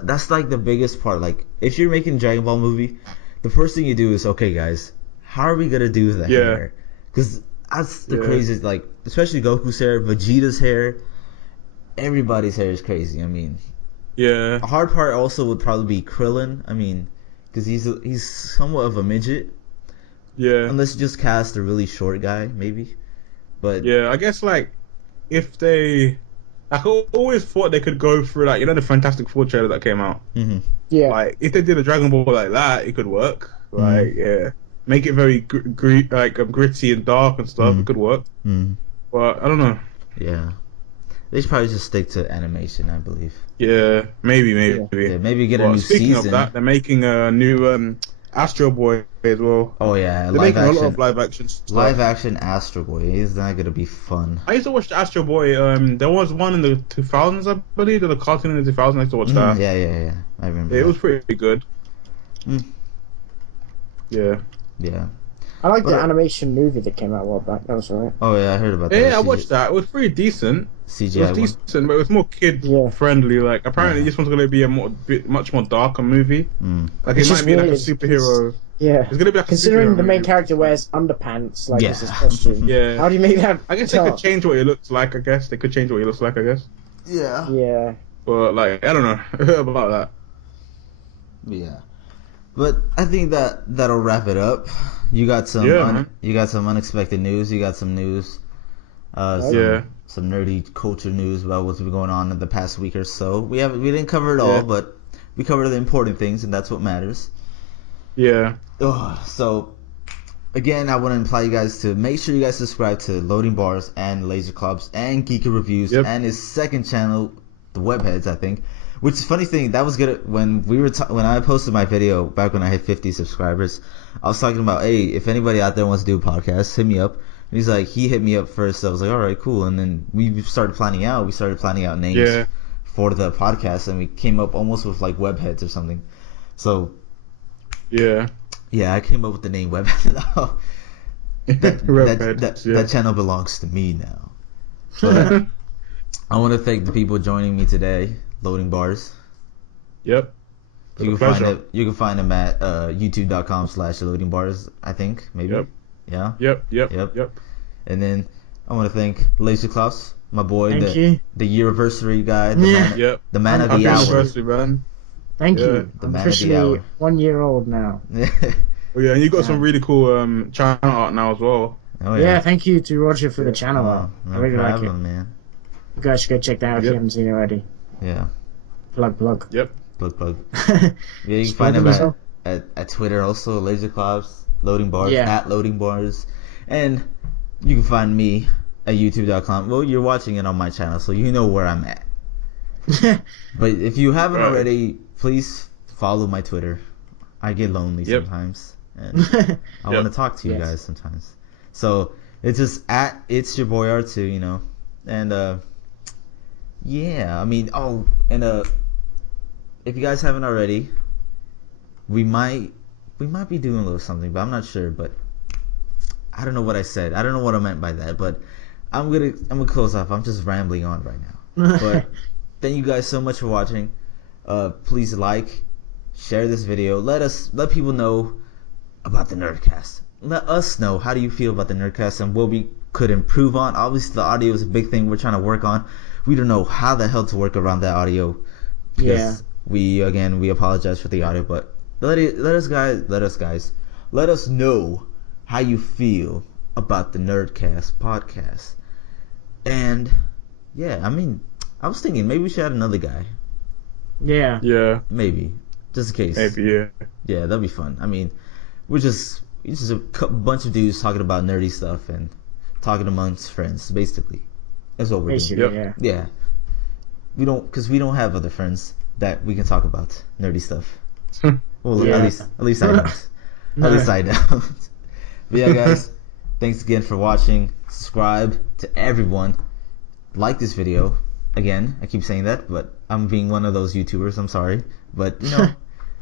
That's like the biggest part. Like if you're making a Dragon Ball movie, the first thing you do is okay, guys, how are we gonna do the Yeah. hair? Because that's the Yeah. craziest. Like especially Goku's hair, Vegeta's hair. Everybody's hair is crazy. I mean, Yeah. a hard part also would probably be Krillin. I mean, because he's somewhat of a midget. Yeah. Unless you just cast a really short guy, maybe. But Yeah, I guess like if they, I always thought they could go through like the Fantastic Four trailer that came out. mhm. Yeah. Like if they did a Dragon Ball like that, it could work. Like yeah, make it very gritty and dark and stuff. It could work. But I don't know. Yeah. They should probably just stick to animation, I believe. Yeah, maybe. Yeah, maybe get a new speaking season. of that, they're making a new Astro Boy as well. Oh yeah, they're making a lot of live action stuff. Live action Astro Boy is not gonna be fun. I used to watch the Astro Boy. There was one in the 2000s, I believe. There was a cartoon in the 2000s. I used to watch that. Yeah. I remember. It was pretty good. Yeah. I like the animation movie that came out a while back. That was alright. Oh yeah, I heard about that. Yeah, I watched that. It was pretty decent. CGI. It was decent, but it was more kid friendly. Like apparently, this one's gonna be a much more darker movie. Like it might be like a superhero. Yeah, it's gonna be like considering a the main movie. character wears underpants, like as his costume. Yeah. How do you make that? I guess they could change what he looks like. I guess they could change what he looks like. I guess. Yeah. Yeah. But like, I don't know about that. Yeah. But I think that'll wrap it up. You got some unexpected news. You got some news. Some nerdy culture news about what's been going on in the past week or so. We didn't cover it all, but we covered the important things, and that's what matters. Yeah. So again, I want to imply you guys to make sure you guys subscribe to Loading Bars and Laser Clubs and Geeky Reviews and his second channel, the Webheads, I think. Which is funny thing, that was good when when I posted my video back when I had 50 subscribers. I was talking about, hey, if anybody out there wants to do a podcast, hit me up. And he's like, he hit me up first. So I was like, all right, cool. And then we started planning out names for the podcast, and we came up almost with like Webheads or something. So yeah, I came up with the name Webheads. That channel belongs to me now. But I want to thank the people joining me today. Loading Bars. Yep. You can find them at youtube.com/loading bars, I think, maybe. Yep. Yeah. Yep. And then I want to thank Laser Klaus, my boy, the year-versary guy, the man of the hour. Man. Thank you. The I'm man officially of the hour. 1 year old now. Oh yeah, and you got some really cool channel art now as well. Oh yeah. Thank you to Roger for the channel art. No I really like it. man. You guys should go check that out if you haven't seen it already. Yeah. Plug. Yep. Plug. Yeah, you can find him at Twitter also, Laser Clubs, Loading Bars, at Loading Bars. And you can find me at youtube.com. Well, you're watching it on my channel, so you know where I'm at. But if you haven't already, please follow my Twitter. I get lonely sometimes, and I want to talk to you guys sometimes. So it's just at It's Your Boy R2, you know, and yeah, I mean, if you guys haven't already, we might be doing a little something, but I'm not sure. But I don't know what I said. I don't know what I meant by that. But I'm gonna close off. I'm just rambling on right now. But thank you guys so much for watching. Please share this video. Let people know about the NerdCast. Let us know, how do you feel about the NerdCast and what we could improve on. Obviously, the audio is a big thing we're trying to work on. We don't know how the hell to work around that audio. We apologize for the audio, but let us know how you feel about the NerdCast podcast. And yeah, I mean, I was thinking maybe we should add another guy. Yeah. Maybe, just in case. Maybe, yeah. Yeah, that'd be fun. I mean, we're just a bunch of dudes talking about nerdy stuff and talking amongst friends, basically. That's what we're doing. Yeah. We don't have other friends that we can talk about nerdy stuff. Well, at least I don't. At least I don't. But yeah, guys, thanks again for watching. Subscribe to everyone. Like this video. Again, I keep saying that, but I'm being one of those YouTubers. I'm sorry, but you know,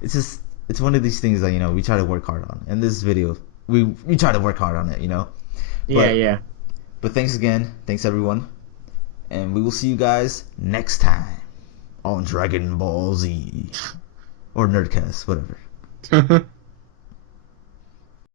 it's one of these things that, you know, we try to work hard on. And this video, we try to work hard on it, you know. But thanks again. Thanks everyone. And we will see you guys next time on Dragon Ball Z. Or NerdCast, whatever.